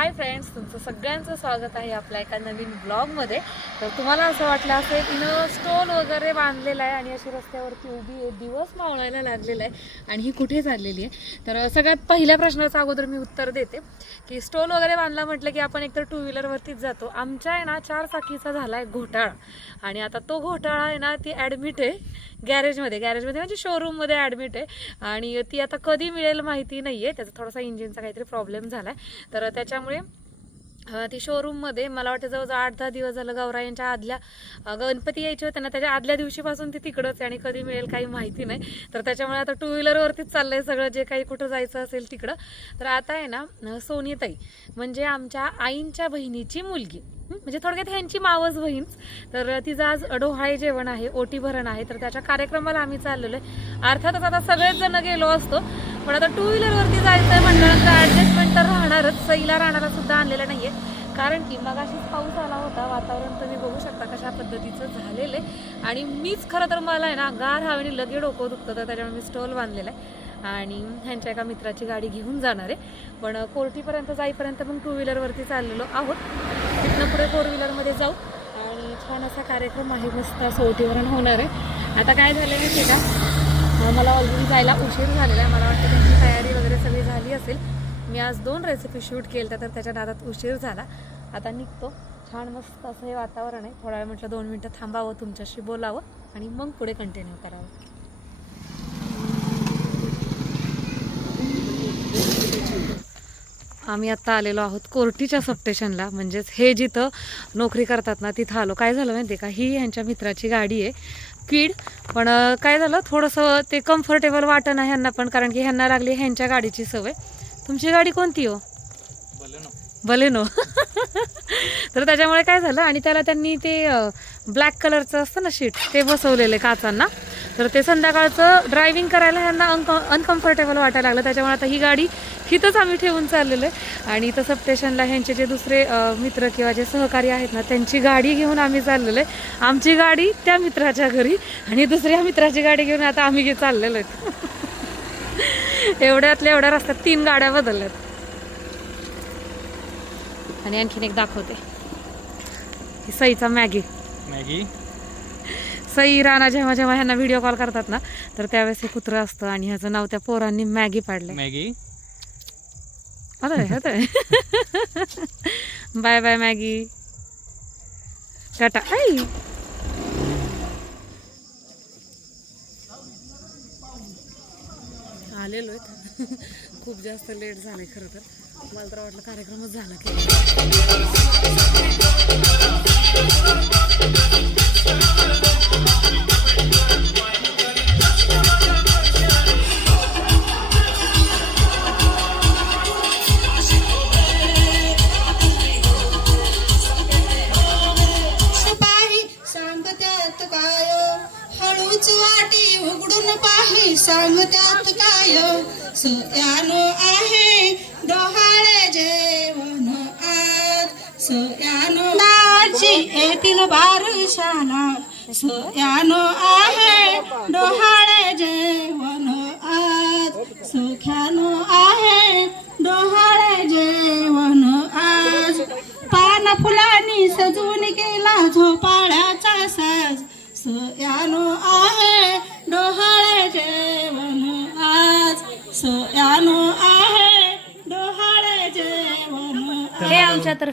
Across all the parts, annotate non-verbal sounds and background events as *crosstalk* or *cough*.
Hi friends तुमचं सगळ्यांचं स्वागत आहे आपल्या एका नवीन ब्लॉगमध्ये. तर तुम्हाला असं वाटलं असेल तिनं स्टोल वगैरे बांधलेला आहे आणि अशी रस्त्यावरती उभी आहे दिवस मावळायला लागलेला आहे आणि ही कुठे चाललेली आहे? तर सगळ्यात पहिल्या प्रश्नाचं अगोदर मी उत्तर देते की स्टॉल वगैरे बांधला म्हटलं की आपण एकतर टू व्हीलरवरतीच जातो. आमच्या आहे ना चार चाकीचा झाला आहे घोटाळा. आणि आता तो घोटाळा आहे ना ती ॲडमिट आहे गॅरेजमध्ये गॅरेजमध्ये म्हणजे शोरूममध्ये ॲडमिट आहे. आणि ती आता कधी मिळेल माहिती नाही आहे त्याचा थोडासा इंजिनचा काहीतरी प्रॉब्लेम झाला आहे तर त्याच्यामुळे अ, ती शोरूममध्ये मला वाटतं जवळजवळ आठ दहा दिवस झालं गौरायांच्या आदल्या गणपती यायचे होते ना त्याच्या आदल्या दिवशीपासून ती तिकडंच आहे आणि कधी मिळेल काही माहिती नाही. तर त्याच्यामुळे आता टू व्हीलरवरतीच चाललंय सगळं जे काही कुठं जायचं असेल तिकडं. तर आता आहे ना सोनीताई म्हणजे आमच्या आईंच्या बहिणीची मुलगी. म्हणजे थोडक्यात ह्यांची मावस बहीण. तर तिचं आज डोहाळे जेवण आहे ओटी भरण आहे. तर त्याच्या कार्यक्रमाला आम्ही चाललेलो आहे. अर्थातच आता सगळेच जण गेलो असतो. पण आता टू व्हीलरवरती जायचं आहे म्हटल्यानंतर तर राहणारच सईला राहणारा सुद्धा आणलेला आहे कारण की मग अशीच पाऊस आला होता वातावरण तुम्ही बघू शकता कशा पद्धतीचं झालेलं आहे. आणि मीच खरं तर मला आहे ना गार हवेने लगे डोकं दुखतं तर त्याच्यामुळे मी स्टॉल बांधलेला आहे. आणि ह्यांच्या एका मित्राची गाडी घेऊन जाणार आहे. पण कोर्टीपर्यंत जाईपर्यंत मग टू व्हीलरवरती चाललेलो आहोत. तिथनं पुढे फोर व्हीलरमध्ये जाऊ. आणि छान असा कार्यक्रम आहे मस्त असं ओटीवरण होणार आहे. आता काय झालं माहिती का? मला ऑलरेडी जायला उशीर झालेला आहे. मला वाटतं त्यांची तयारी वगैरे सगळी झाली असेल. मी आज दोन रेसिपी शूट केलं तर त्याच्या नादात उशीर झाला. आता निघतो. छान मस्त असं हे वातावरण आहे. थोडा वेळ म्हटलं दोन मिनटं थांबावं तुमच्याशी बोलावं आणि मग पुढे कंटिन्यू करावं. आम्ही आत्ता आलेलो आहोत कोर्टीच्या सबस्टेशनला म्हणजेच हे जिथं नोकरी करतात ना तिथं आलो. काय झालं माहिती आहे का? ही ह्यांच्या मित्राची गाडी आहे. क्वीड पण काय झालं? थोडंसं ते कम्फर्टेबल वाटण आहे ह्यांना पण कारण की ह्यांना लागली ह्यांच्या गाडीची सवय. तुमची गाडी कोणती हो? बलेनो. तर त्याच्यामुळे काय झालं आणि त्याला त्यांनी ते ब्लॅक कलरचं असतं ना शीट ते बसवलेलं आहे काचांना. तर ते संध्याकाळचं ड्रायव्हिंग करायला ह्यांना अनक अनकम्फर्टेबल वाटायला लागलं. त्याच्यामुळे आता ही गाडी हिथंच आम्ही ठेवून चाललेलो आहे. आणि इथं सबस्टेशनला ह्यांचे जे दुसरे मित्र किंवा जे सहकारी आहेत ना त्यांची गाडी घेऊन आम्ही चाललेलो आहे. आमची गाडी त्या मित्राच्या घरी आणि दुसऱ्या मित्राची गाडी घेऊन आता आम्ही घे चाललेलो आहेत एवढ्यातल्या एवढ्या रस्त्यात तीन गाड्या बदलल्यात. आणि आणखीन एक दाखवते. ही सईचा मॅगी. मॅगी? सई राणा जेव्हा जेव्हा ह्यांना व्हिडिओ कॉल करतात ना तर त्यावेळेस हे कुत्रं असतं आणि ह्याचं नाव त्या पोरांनी मॅगी पाडलंय. मॅगी? होतंय *laughs* बाय बाय मॅगी. टाटा. आई! आलेलो आहेत. *laughs* खूप जास्त लेट झालंय खरं तर. मला तर वाटलं कार्यक्रमच झाला की. आज सयानो येतील बारशाला सयानो आहे. डोहाळे जेवण आज. सुख्यानो आहे. डोहाळे जेवण आज. पान फुलांनी सजून केला झोपाळ्याचा साज. सयानो आहे.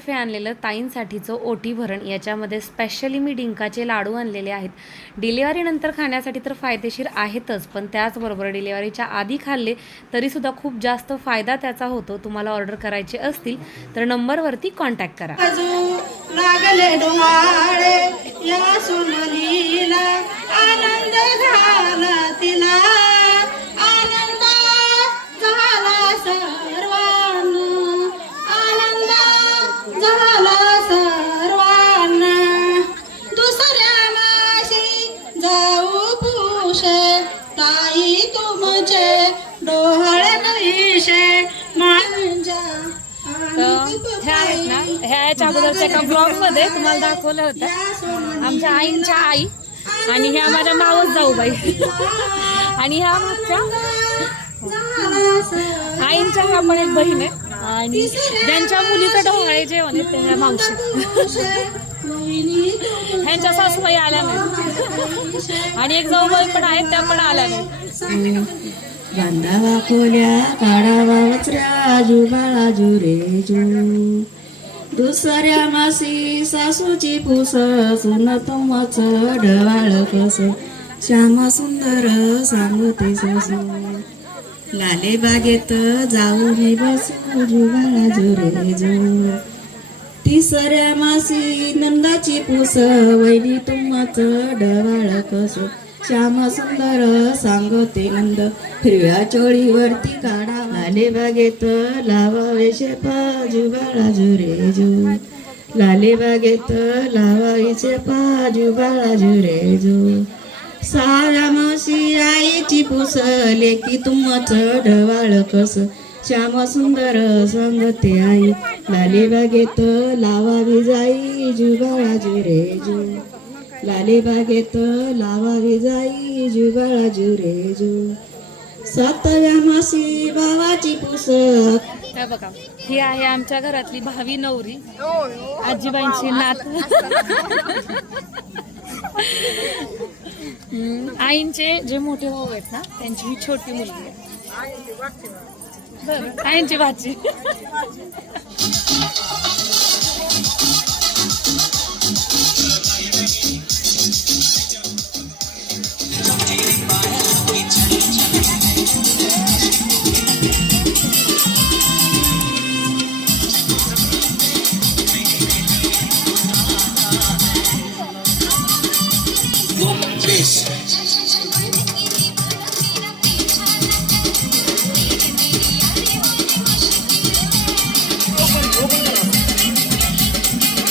हे आणलेलं ताईंसाठीचं ओटी भरण याच्यामध्ये स्पेशली मी डिंकाचे लाडू आणलेले आहेत. डिलिव्हरीनंतर खाण्यासाठी तर फायदेशीर आहेतच पण त्याचबरोबर डिलिव्हरीच्या आधी खाल्ले तरीसुद्धा खूप जास्त फायदा त्याचा होतो. तुम्हाला ऑर्डर करायचे असतील तर नंबरवरती कॉन्टॅक्ट करा. आनंद ह्या आहेत ना ह्या याच्या अगोदरच्या एका ब्लॉगमध्ये तुम्हाला दाखवलं होतं आमच्या आईंच्या आई आणि ह्या माझ्या मावस जाऊबाई. आणि ह्या मागच्या आईंच्या ह्या पण एक बहीण आहे. आणि ज्यांच्या मुलीचं ढोहाळे जेवण आहे ते ह्या मावशी. ह्यांच्या सासूबाई आल्या नाही आणि एक जाऊबाई पण आहेत त्या पण आल्या नाही बांधावा खोल्या काढावा वचऱ्या जुबाळा जुरे जू. दुसऱ्या मासी सासूची पुस सुन तुमच ढवाळ कस श्याम सुंदर सांगते सासू. लाले बागेत जाऊन बसू जुबाळा जुरे जू. तिसऱ्या मासी नंदाची पुस वैली तुमच ढवाळ कस श्यामा सुंदर सांगते नंद हिरव्या चोळीवरती काढा लाले बागेत लावावे शेपा जुबाळा जुरे जू लाले बागेत लावावी शेपा जुबाळा जुरे जू साऱ्या मासी आईची पुस लेकी तुमच ढवाळ कस. श्याम सुंदर सांगते आई लाले बागेत लावावी जाई जुगाळा जुरे जू लाली बागेत लावावी जाई जुगाळा जुरे जु. सातव्या मासी भावाची पुस हे बघा ही आहे आमच्या घरातली भावी नवरी. आजीबाईंची नात. आईंचे जे मोठे भाऊ आहेत ना त्यांची ही छोटी मुलगी आहे. बरं, आईंची भाची.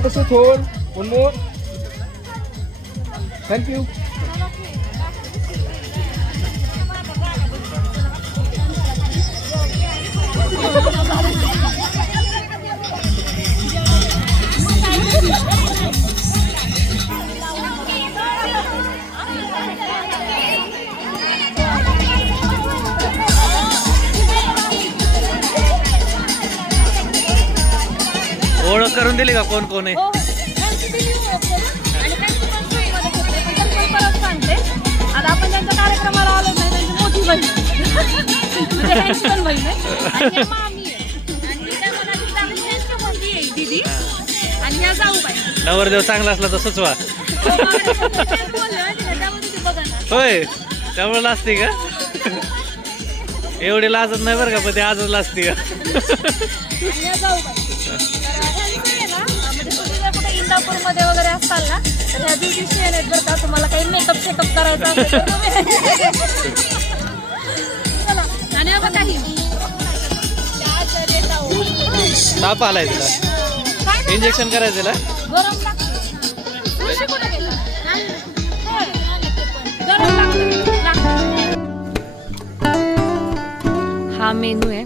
photo shoot hole. One more. Thank you. करून दिली का कोण कोण? आहे हो, त्यांची दिली ओळख करून. आणि त्यांची पण सोयीमध्ये घेतली. पण तरी पण परत सांगते. आता आपण त्यांच्या कार्यक्रमाला आलो नाही त्यांची मोठी बहीण म्हणजे ह्यांची पण बहीण आहे. आणि ह्या मामी आहे. आणि त्या मनाची चांगली त्यांची मुलगी आहे दीदी. आणि या जाऊबाई. नवरदेव चांगला असला तर सुचवा. हो, मग ते बोलले आणि त्याच्यामध्ये ते बघा ना. होय त्यामुळे लाजते का? एवढी लाजत नाही बरं का पण ते आजच लाजते का? आणि या जाऊबाई. इंदापूरमध्ये वगैरे असाल ना तर ह्या ब्युटिशियन आहेत बरं का तुम्हाला काही मेकअप शेकअप करायचा असेल तर तुम्ही- चला आणि आता काही ताप आलाय तिला काय इंजेक्शन करायचं तिला गरम लागतं ऋषी कुठे गेला? होय. गरम लागतं. लागतं. हा मेनू आहे